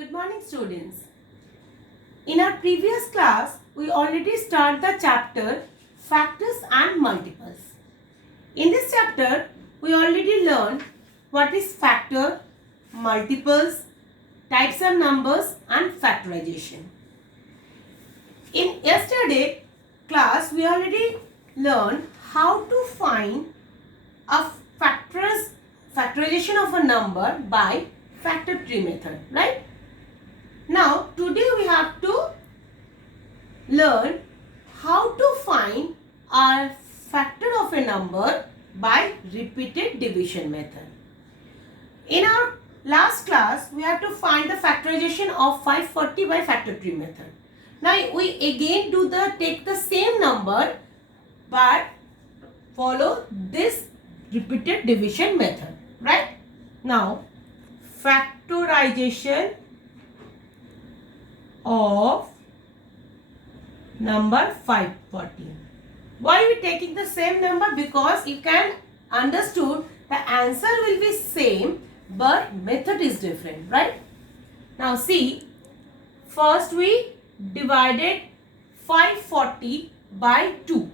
Good morning, students. In our previous class, we already started the chapter Factors and Multiples. In this chapter, we already learned what is factor, multiples, types of numbers and factorization. In yesterday class, we already learned how to find a factorization of a number by factor tree method, right? Now, today we have to learn how to find our factor of a number by repeated division method. In our last class, we have to find the factorization of 540 by factor tree method. Now, we again take the same number but follow this repeated division method, right? Now, factorization of number 540. Why are we taking the same number? Because you can understood the answer will be same but method is different, right? Now see, first we divided 540 by 2.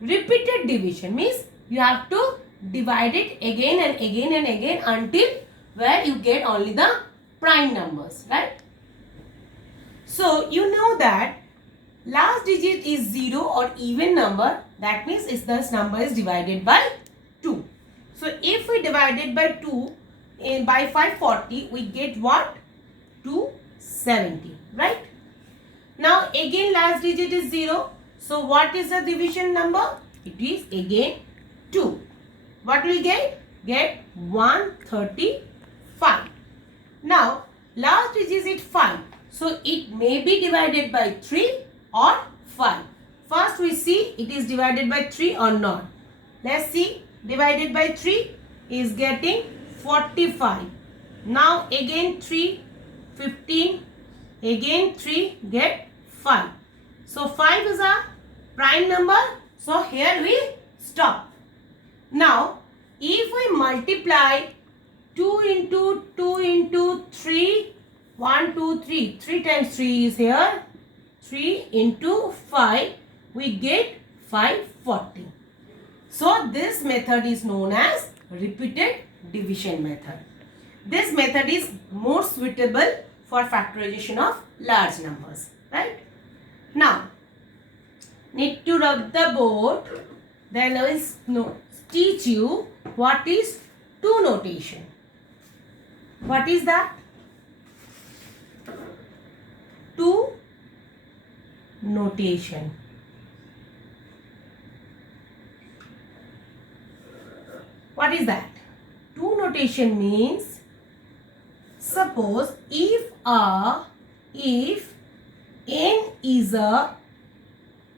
Repeated division means you have to divide it again and again and again until where you get only the prime numbers, right? So, you know that last digit is 0 or even number. That means this number is divided by 2. So, if we divide it by 2 by 540, we get what? 270, right? Now, again last digit is 0. So, what is the division number? It is again 2. What will get? Get 135. Now, last digit is 5. So, it may be divided by 3 or 5. First, we see it is divided by 3 or not. Let's see. Divided by 3 is getting 45. Now, again 3, 15. Again 3, get 5. So, 5 is a prime number. So, here we stop. Now, if we multiply 2 into 2 into 3, 1, 2, 3. 3 times 3 is here. 3 into 5, we get 540. So, this method is known as repeated division method. This method is more suitable for factorization of large numbers, right? Now, need to rub the board. Then I will teach you what is 2 notation. What is that? 2 notation. What is that? 2 notation means, suppose if n is a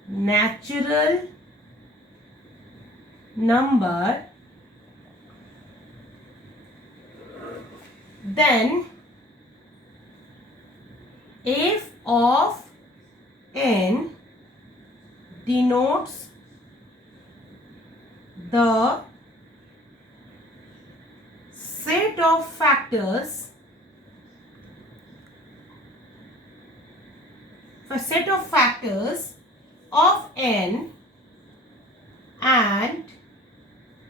natural number, then f of n denotes the set of factors of n, and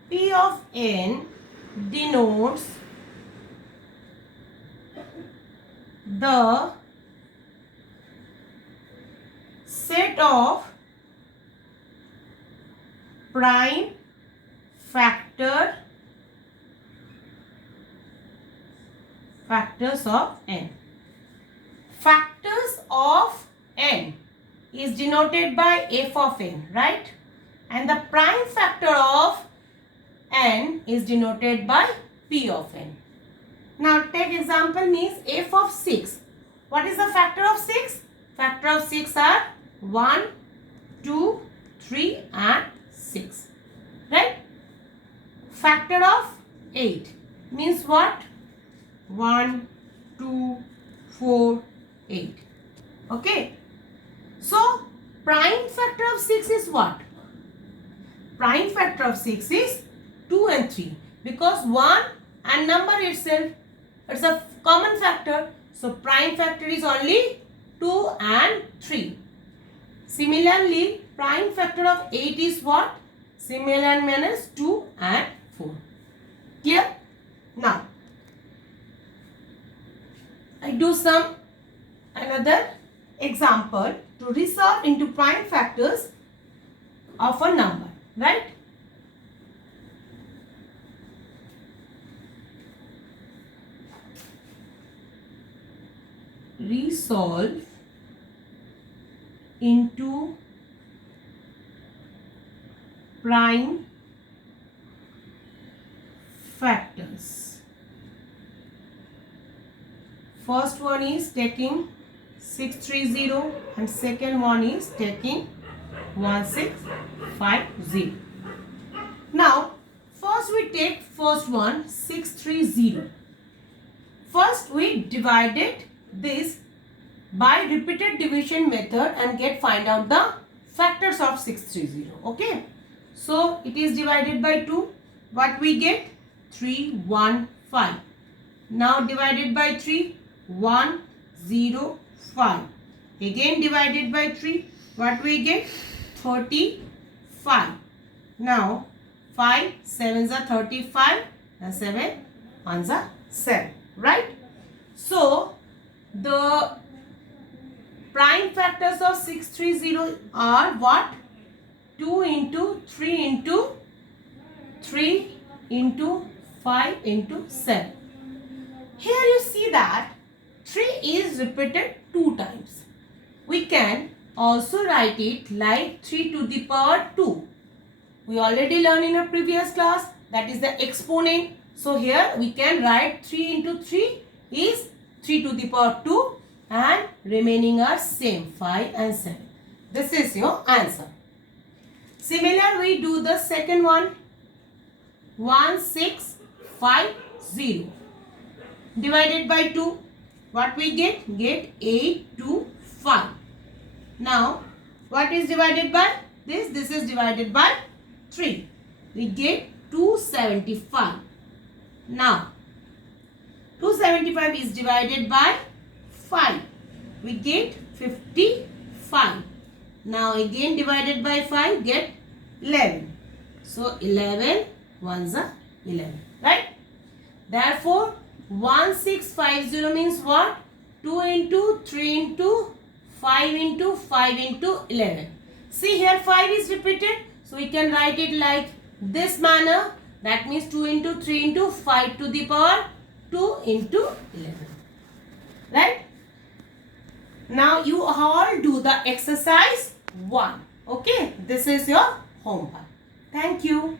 p of n denotes the set of prime factors of n. Factors of n is denoted by f of n, right? And the prime factor of n is denoted by p of n. Now take example means f of 6. What is the factor of 6? Factor of 6 are 1, 2, 3 and 6. Right? Factor of 8 means what? 1, 2, 4, 8. Okay. So, prime factor of 6 is what? Prime factor of 6 is 2 and 3. Because 1 and number itself, it's a common factor. So prime factor is only 2 and 3. Similarly, prime factor of 8 is what? Similar minus 2 and 4. Clear? Now, I do some another example to resolve into prime factors of a number, right? Resolve into prime factors. First one is taking 630 and second one is taking 1650. Now, first we take first one 630. First we divided this by repeated division method and find out the factors of 630. Okay. So it is divided by 2. What we get? 315. Now divided by 3, 105. Again divided by 3. What we get? 35. Now 5 7s are 35 and 7 1s are 7. Right? So the prime factors of 630 are what? 2 into 3 into 3 into 5 into 7. Here you see that 3 is repeated 2 times. We can also write it like 3 to the power 2. We already learned in a previous class, that is the exponent. So here we can write 3 into 3 is 3 to the power 2 and remaining are same 5 and 7. This is your answer. Similar we do the second one 1650 divided by 2. What we get? Get 825. Now what is divided by this? This is divided by 3. We get 275. Now 275 is divided by 5. We get 55. Now again divided by 5 get 11. So 11 ones are 11. Right? Therefore 1650 means what? 2 into 3 into 5 into 5 into 11. See here 5 is repeated. So we can write it like this manner. That means 2 into 3 into 5 to the power 2 into 11. Right? Now you all do the exercise 1. Okay. This is your homework. Thank you.